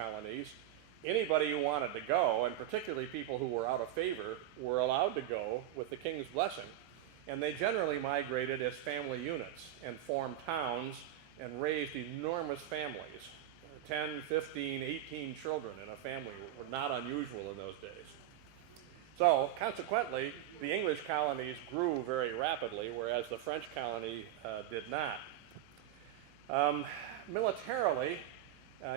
colonies, anybody who wanted to go, and particularly people who were out of favor, were allowed to go with the king's blessing. And they generally migrated as family units and formed towns and raised enormous families. 10, 15, 18 children in a family were not unusual in those days. So, consequently, the English colonies grew very rapidly, whereas the French colony did not. Militarily,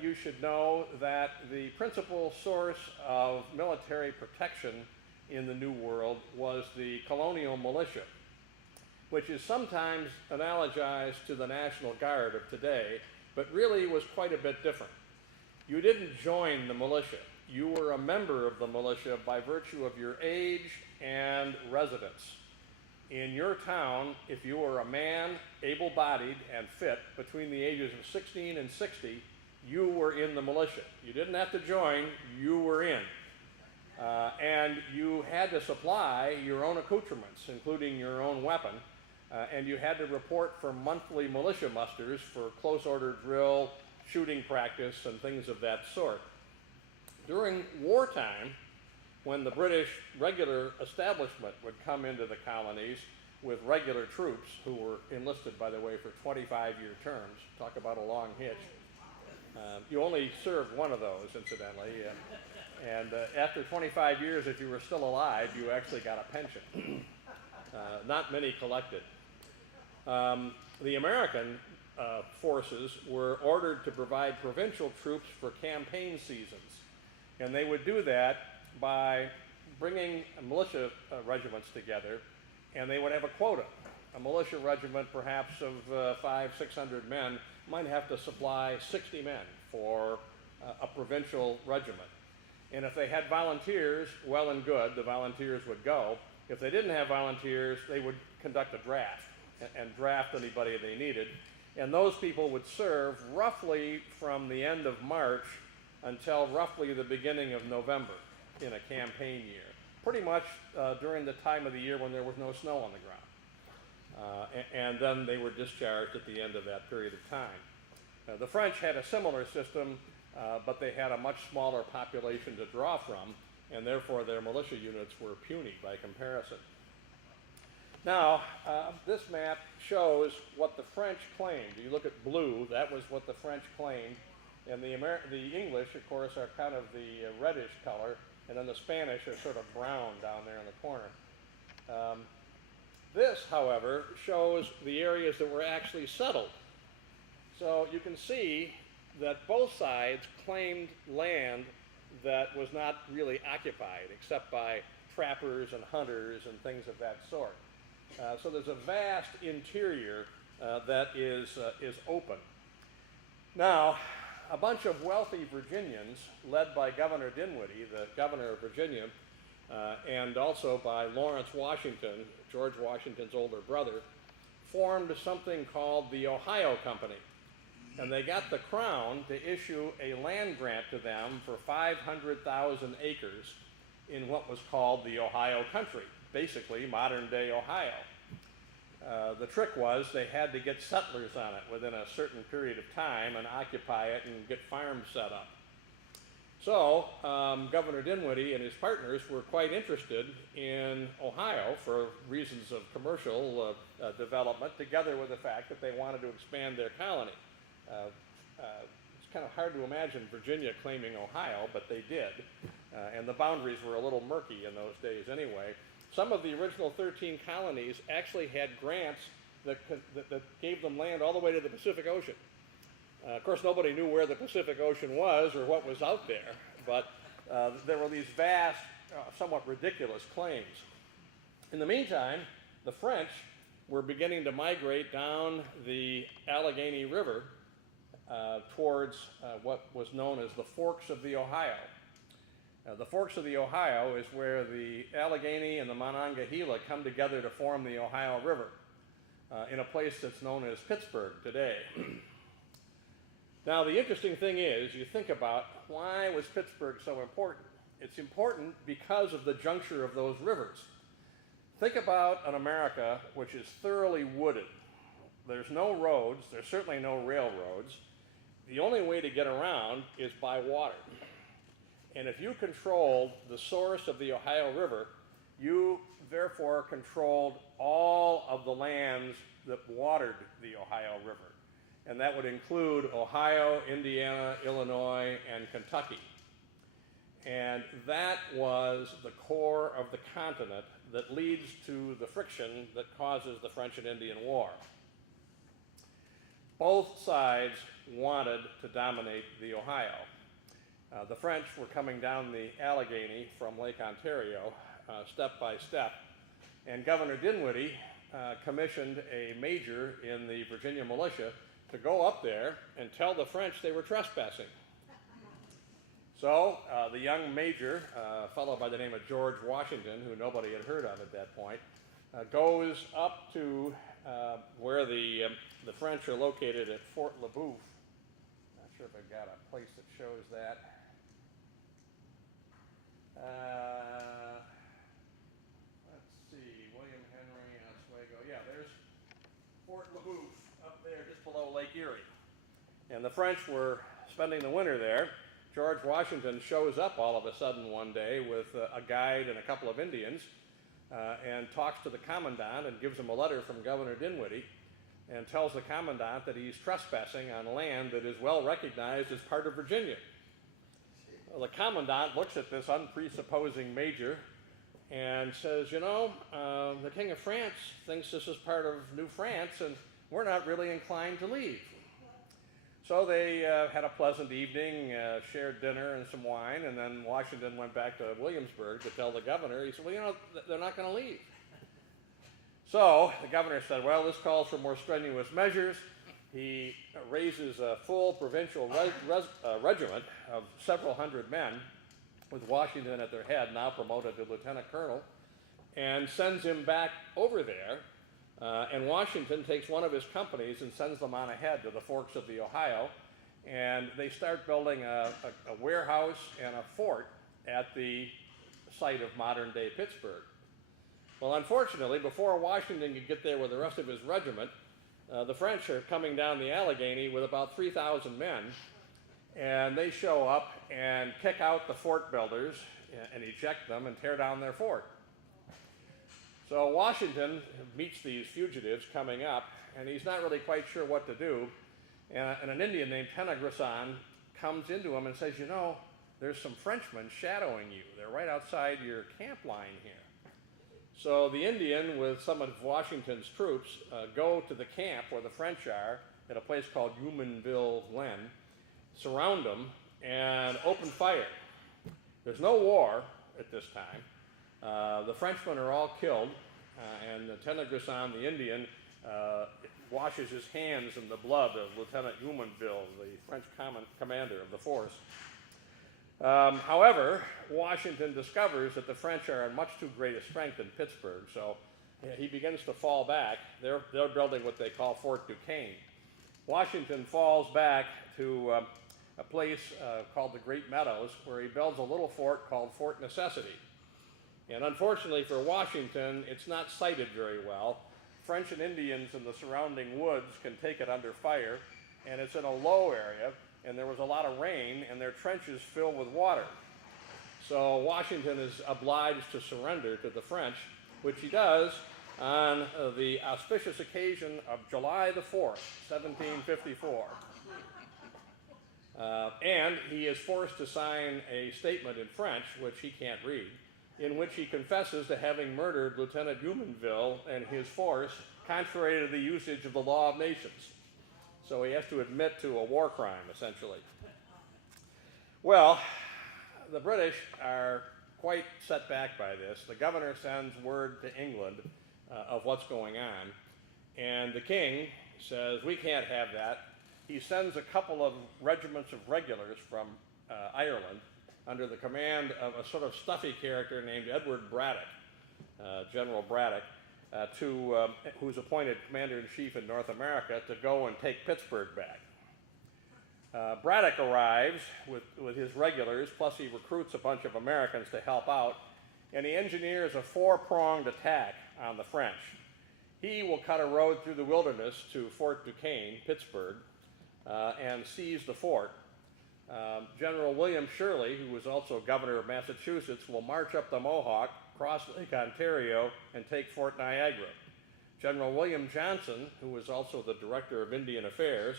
you should know that the principal source of military protection in the New World was the colonial militia, which is sometimes analogized to the National Guard of today, but really was quite a bit different. You didn't join the militia. You were a member of the militia by virtue of your age and residence. In your town, if you were a man, able-bodied and fit, between the ages of 16 and 60, you were in the militia. You didn't have to join, you were in. And you had to supply your own accoutrements, including your own weapon, and you had to report for monthly militia musters for close order drill, shooting practice, and things of that sort. During wartime, when the British regular establishment would come into the colonies with regular troops who were enlisted, by the way, for 25-year terms, talk about a long hitch. You only served one of those, incidentally, and after 25 years, if you were still alive, you actually got a pension. Not many collected. The American forces were ordered to provide provincial troops for campaign seasons, and they would do that by bringing militia regiments together, and they would have a quota. A militia regiment, perhaps of 500-600 men, might have to supply 60 men for a provincial regiment. And if they had volunteers, well and good, the volunteers would go. If they didn't have volunteers, they would conduct a draft and draft anybody they needed. And those people would serve roughly from the end of March until roughly the beginning of November in a campaign year. Pretty much during the time of the year when there was no snow on the ground. And then they were discharged at the end of that period of time. The French had a similar system, but they had a much smaller population to draw from, and therefore their militia units were puny by comparison. Now, this map shows what the French claimed. You look at blue, that was what the French claimed, and the English, of course, are kind of the reddish color, and then the Spanish are sort of brown down there in the corner. This, however, shows the areas that were actually settled. So you can see that both sides claimed land that was not really occupied except by trappers and hunters and things of that sort. So there's a vast interior that is open. Now, a bunch of wealthy Virginians, led by Governor Dinwiddie, the governor of Virginia, and also by Lawrence Washington, George Washington's older brother, formed something called the Ohio Company. And they got the Crown to issue a land grant to them for 500,000 acres in what was called the Ohio Country, basically modern-day Ohio. The trick was they had to get settlers on it within a certain period of time and occupy it and get farms set up. So Governor Dinwiddie and his partners were quite interested in Ohio for reasons of commercial development, together with the fact that they wanted to expand their colony. It's kind of hard to imagine Virginia claiming Ohio, but they did. And the boundaries were a little murky in those days anyway. Some of the original 13 colonies actually had grants that gave them land all the way to the Pacific Ocean. Of course, nobody knew where the Pacific Ocean was or what was out there, but there were these vast, somewhat ridiculous claims. In the meantime, the French were beginning to migrate down the Allegheny River towards what was known as the Forks of the Ohio. The Forks of the Ohio is where the Allegheny and the Monongahela come together to form the Ohio River in a place that's known as Pittsburgh today. Now, the interesting thing is, you think about why was Pittsburgh so important? It's important because of the juncture of those rivers. Think about an America which is thoroughly wooded. There's no roads, there's certainly no railroads, the only way to get around is by water. And if you controlled the source of the Ohio River, you therefore controlled all of the lands that watered the Ohio River. And that would include Ohio, Indiana, Illinois, and Kentucky. And that was the core of the continent that leads to the friction that causes the French and Indian War. Both sides wanted to dominate the Ohio. The French were coming down the Allegheny from Lake Ontario step by step, and Governor Dinwiddie commissioned a major in the Virginia militia to go up there and tell the French they were trespassing. So the young major, a fellow by the name of George Washington, who nobody had heard of at that point, goes up to where the French are located at Fort Le Boeuf. Not sure if I've got a place that shows that. Let's see, William Henry, Oswego. Yeah, there's Fort Le Boeuf up there just below Lake Erie. And the French were spending the winter there. George Washington shows up all of a sudden one day with a guide and a couple of Indians and talks to the commandant and gives him a letter from Governor Dinwiddie and tells the commandant that he's trespassing on land that is well recognized as part of Virginia. Well, the commandant looks at this unpresupposing major and says, you know, the King of France thinks this is part of New France and we're not really inclined to leave. So they had a pleasant evening, shared dinner and some wine, and then Washington went back to Williamsburg to tell the governor. He said, well, you know, they're not going to leave. So the governor said, well, this calls for more strenuous measures. He raises a full provincial regiment of several hundred men, with Washington at their head, now promoted to lieutenant colonel, and sends him back over there. And Washington takes one of his companies and sends them on ahead to the forks of the Ohio, and they start building a warehouse and a fort at the site of modern-day Pittsburgh. Well, unfortunately, before Washington could get there with the rest of his regiment, the French are coming down the Allegheny with about 3,000 men, and they show up and kick out the fort builders and eject them and tear down their fort. So Washington meets these fugitives coming up, and he's not really quite sure what to do. And an Indian named Tenagrisson comes into him and says, you know, there's some Frenchmen shadowing you. They're right outside your camp line here. So the Indian, with some of Washington's troops, go to the camp where the French are, at a place called Humanville Glen, surround them, and open fire. There's no war at this time. The Frenchmen are all killed, and Tenagrisson, the Indian, washes his hands in the blood of Lieutenant Humanville, the French commander of the force. However, Washington discovers that the French are in much too great a strength in Pittsburgh, so he begins to fall back. They're building what they call Fort Duquesne. Washington falls back to a place called the Great Meadows, where he builds a little fort called Fort Necessity. And unfortunately for Washington, it's not sighted very well. French and Indians in the surrounding woods can take it under fire, and it's in a low area, and there was a lot of rain, and their trenches fill with water. So Washington is obliged to surrender to the French, which he does on the auspicious occasion of July the 4th, 1754. And he is forced to sign a statement in French, which he can't read, in which he confesses to having murdered Lieutenant Humanville and his force, contrary to the usage of the law of nations. So he has to admit to a war crime, essentially. Well, the British are quite set back by this. The governor sends word to England of what's going on, and the king says, we can't have that. He sends a couple of regiments of regulars from Ireland under the command of a sort of stuffy character named Edward Braddock, General Braddock, who's appointed commander-in-chief in North America to go and take Pittsburgh back. Braddock arrives with his regulars, plus he recruits a bunch of Americans to help out, and he engineers a four-pronged attack on the French. He will cut a road through the wilderness to Fort Duquesne, Pittsburgh. and seize the fort. General William Shirley, who was also governor of Massachusetts, will march up the Mohawk, cross Lake Ontario, and take Fort Niagara. General William Johnston, who was also the director of Indian Affairs,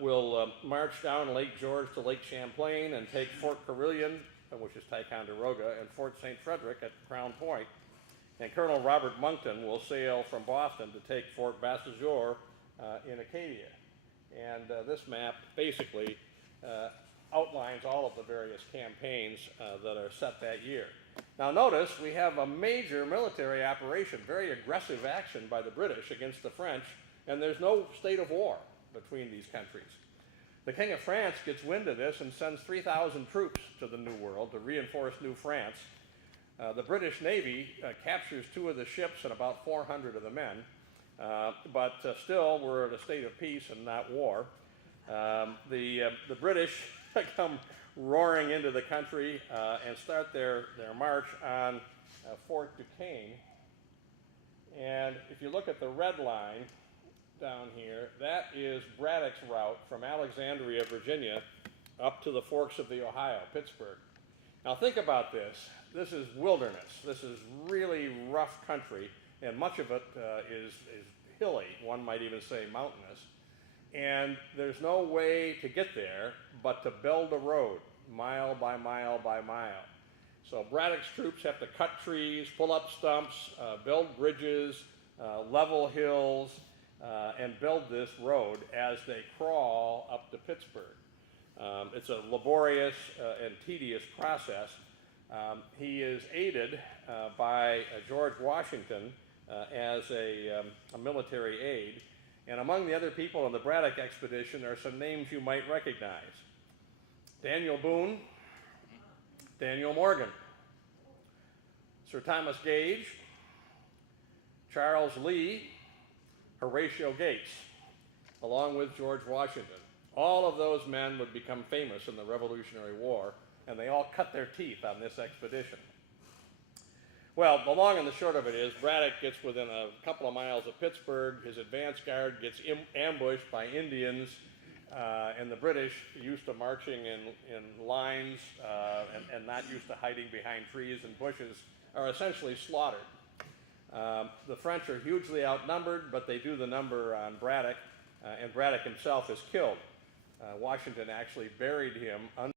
will march down Lake George to Lake Champlain and take Fort Carillon, which is Ticonderoga, and Fort St. Frederick at Crown Point. And Colonel Robert Monckton will sail from Boston to take Fort Beausejour in Acadia. And this map basically outlines all of the various campaigns that are set that year. Now notice we have a major military operation, very aggressive action by the British against the French, and there's no state of war between these countries. The King of France gets wind of this and sends 3,000 troops to the New World to reinforce New France. The British Navy captures 2 of the ships and about 400 of the men, but still we're in a state of peace and not war. The British come roaring into the country and start their march on Fort Duquesne. And if you look at the red line down here, that is Braddock's route from Alexandria, Virginia, up to the forks of the Ohio, Pittsburgh. Now think about this. This is wilderness. This is really rough country, and much of it is hilly, one might even say mountainous. And there's no way to get there but to build a road, mile by mile by mile. So Braddock's troops have to cut trees, pull up stumps, build bridges, level hills, and build this road as they crawl up to Pittsburgh. It's a laborious and tedious process. He is aided by George Washington as a military aide. And among the other people on the Braddock expedition are some names you might recognize. Daniel Boone, Daniel Morgan, Sir Thomas Gage, Charles Lee, Horatio Gates, along with George Washington. All of those men would become famous in the Revolutionary War, and they all cut their teeth on this expedition. Well, the long and the short of it is, Braddock gets within a couple of miles of Pittsburgh. His advance guard gets ambushed by Indians, and the British, used to marching in lines and not used to hiding behind trees and bushes, are essentially slaughtered. The French are hugely outnumbered, but they do the number on Braddock, and Braddock himself is killed. Washington actually buried him under